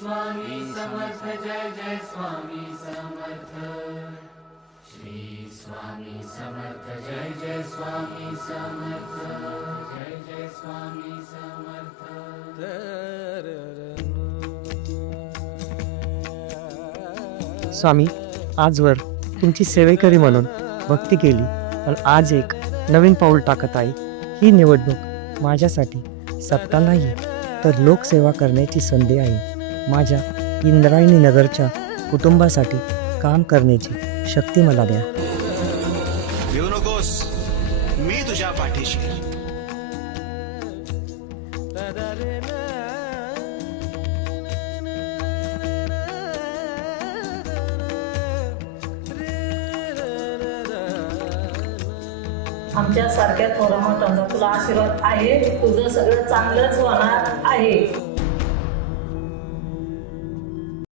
स्वामी समर्थ जय जय स्वामी समर्थ। श्री स्वामी समर्थ जय जय स्वामी समर्थ। जय जय स्वामी समर्थ। स्वामी आजवर तुमची सेवेकरी म्हणून भक्ती केली पण आज एक नवीन पाऊल टाकत आहे. ही निवडणूक माझ्यासाठी सत्ता नाही तर लोकसेवा करण्याची संधी आहे. माझ्या इंद्रायणी नगरच्या कुटुंबासाठी काम करण्याची शक्ती मला द्या. नकोस. मी तुझ्या पाठीशी. आमच्या सारख्या थोरामोठ्यांचा तुला आशीर्वाद आहे. तुझं सगळं चांगलंच होणार आहे.